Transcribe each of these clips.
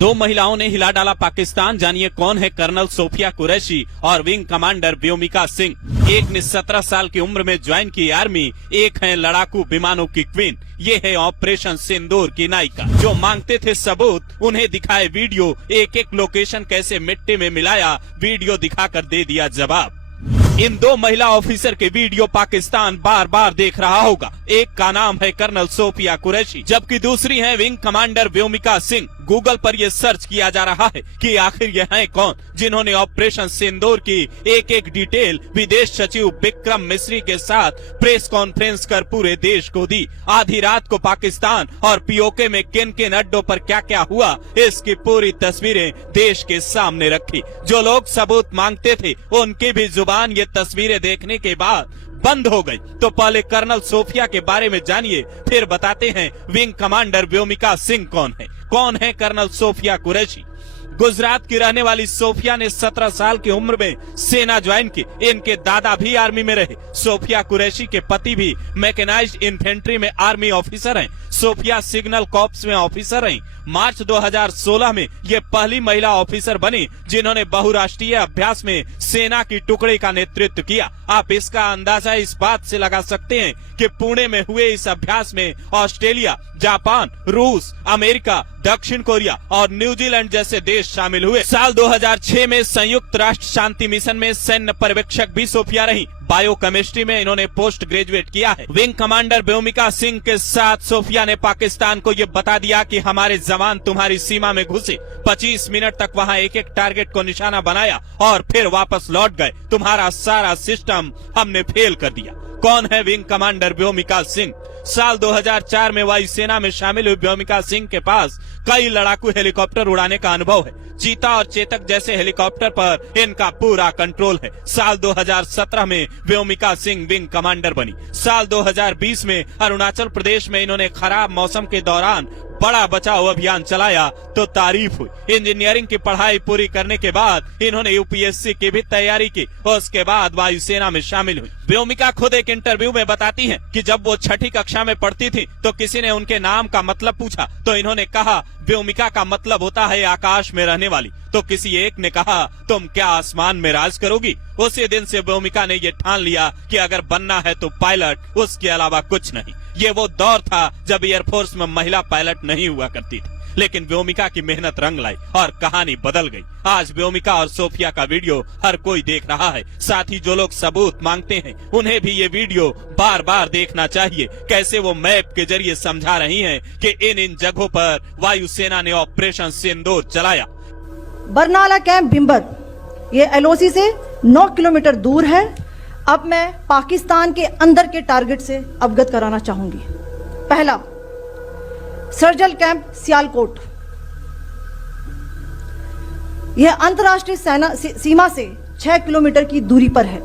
दो महिलाओं ने हिला डाला पाकिस्तान। जानिए कौन है कर्नल सोफिया कुरैशी और विंग कमांडर व्योमिका सिंह। एक ने 17 साल की उम्र में ज्वाइन की आर्मी, एक है लड़ाकू विमानों की क्वीन। ये है ऑपरेशन सिंदूर की नायिका। जो मांगते थे सबूत, उन्हें दिखाए वीडियो। एक एक लोकेशन कैसे मिट्टी में मिलाया, वीडियो दिखाकर दे दिया जवाब। इन दो महिला ऑफिसर के वीडियो पाकिस्तान बार बार देख रहा होगा। एक का नाम है कर्नल सोफिया कुरैशी, जबकि दूसरी है wing commander Vyomika Singh. Google पर ये सर्च किया जा रहा है कि आखिर ये हैं कौन, जिन्होंने ऑपरेशन सिंदूर की एक एक डिटेल विदेश सचिव विक्रम मिस्री के साथ प्रेस कॉन्फ्रेंस कर पूरे देश को दी। आधी रात को पाकिस्तान और पीओके में किन किन अड्डों पर क्या क्या हुआ, इसकी पूरी तस्वीरें देश के सामने रखी। जो लोग सबूत मांगते थे, उनकी भी जुबान ये तस्वीरें देखने के बाद बंद हो गई। तो पहले कर्नल सोफिया के बारे में जानिए, फिर बताते हैं विंग कमांडर व्योमिका सिंह कौन है। कौन है कर्नल सोफिया कुरैशी? गुजरात की रहने वाली सोफिया ने 17 साल की उम्र में सेना ज्वाइन की। इनके दादा भी आर्मी में रहे। सोफिया कुरैशी के पति भी मैकेनाइज्ड इन्फेंट्री में आर्मी ऑफिसर हैं। सोफिया सिग्नल कॉर्प्स में ऑफिसर रहीं। मार्च 2016 में ये पहली महिला ऑफिसर बनी जिन्होंने बहुराष्ट्रीय अभ्यास में सेना की टुकड़ी का नेतृत्व किया। आप इसका अंदाजा इस बात से लगा सकते हैं कि पुणे में हुए इस अभ्यास में ऑस्ट्रेलिया, जापान, रूस, अमेरिका, दक्षिण कोरिया और न्यूजीलैंड जैसे देश शामिल हुए। साल 2006 में संयुक्त राष्ट्र शांति मिशन में सैन्य पर्यवेक्षक भी सोफिया रही। बायोकेमिस्ट्री में इन्होंने पोस्ट ग्रेजुएट किया है। विंग कमांडर व्योमिका सिंह के साथ सोफिया ने पाकिस्तान को ये बता दिया कि हमारे जवान तुम्हारी सीमा में घुसे, 25 मिनट तक वहाँ एक एक टारगेट को निशाना बनाया और फिर वापस लौट गए। तुम्हारा सारा सिस्टम हमने फेल कर दिया। कौन है विंग कमांडर व्योमिका सिंह? साल 2004 में वायुसेना में शामिल हुई व्योमिका सिंह के पास कई लड़ाकू हेलीकॉप्टर उड़ाने का अनुभव है। चीता और चेतक जैसे हेलीकॉप्टर पर इनका पूरा कंट्रोल है। साल 2017 में व्योमिका सिंह विंग कमांडर बनी। साल 2020 में अरुणाचल प्रदेश में इन्होंने खराब मौसम के दौरान बड़ा बचाव अभियान चलाया तो तारीफ हुई। इंजीनियरिंग की पढ़ाई पूरी करने के बाद इन्होंने यूपीएससी की भी तैयारी की और उसके बाद वायुसेना में शामिल हुई। व्योमिका खुद एक इंटरव्यू में बताती हैं कि जब वो 6ठी कक्षा में पढ़ती थी तो किसी ने उनके नाम का मतलब पूछा तो इन्होंने कहा व्योमिका का मतलब होता है आकाश में रहने वाली। तो किसी एक ने कहा तुम क्या आसमान में राज करोगी? उसी दिन से व्योमिका ने ये ठान लिया कि अगर बनना है तो पायलट, उसके अलावा कुछ नहीं। ये वो दौर था जब एयरफोर्स में महिला पायलट नहीं हुआ करती थी, लेकिन व्योमिका की मेहनत रंग लाई और कहानी बदल गई। आज व्योमिका और सोफिया का वीडियो हर कोई देख रहा है। साथ ही जो लोग सबूत मांगते हैं, उन्हें भी ये वीडियो बार बार देखना चाहिए। कैसे वो मैप के जरिए समझा रही हैं कि इन जगहों पर वायुसेना ने ऑपरेशन सिंदूर चलाया। बरनाला कैंप भिम्बर, ये एलओसी से 9 किलोमीटर दूर है। अब मैं पाकिस्तान के अंदर के टारगेट से अवगत कराना चाहूंगी। पहला, सर्जल कैंप सियालकोट। यह अंतर्राष्ट्रीय सेना सीमा से 6 किलोमीटर की दूरी पर है,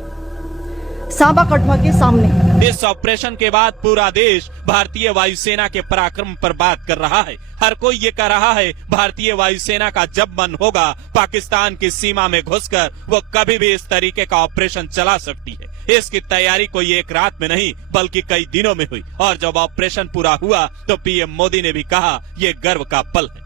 सांबा कठवा के सामने। इस ऑपरेशन के बाद पूरा देश भारतीय वायुसेना के पराक्रम पर बात कर रहा है। हर कोई ये कह रहा है भारतीय वायुसेना का जब मन होगा पाकिस्तान की सीमा में घुसकर वो कभी भी इस तरीके का ऑपरेशन चला सकती है। इसकी तैयारी कोई एक रात में नहीं बल्कि कई दिनों में हुई और जब ऑपरेशन पूरा हुआ तो पीएम मोदी ने भी कहा ये गर्व का पल है।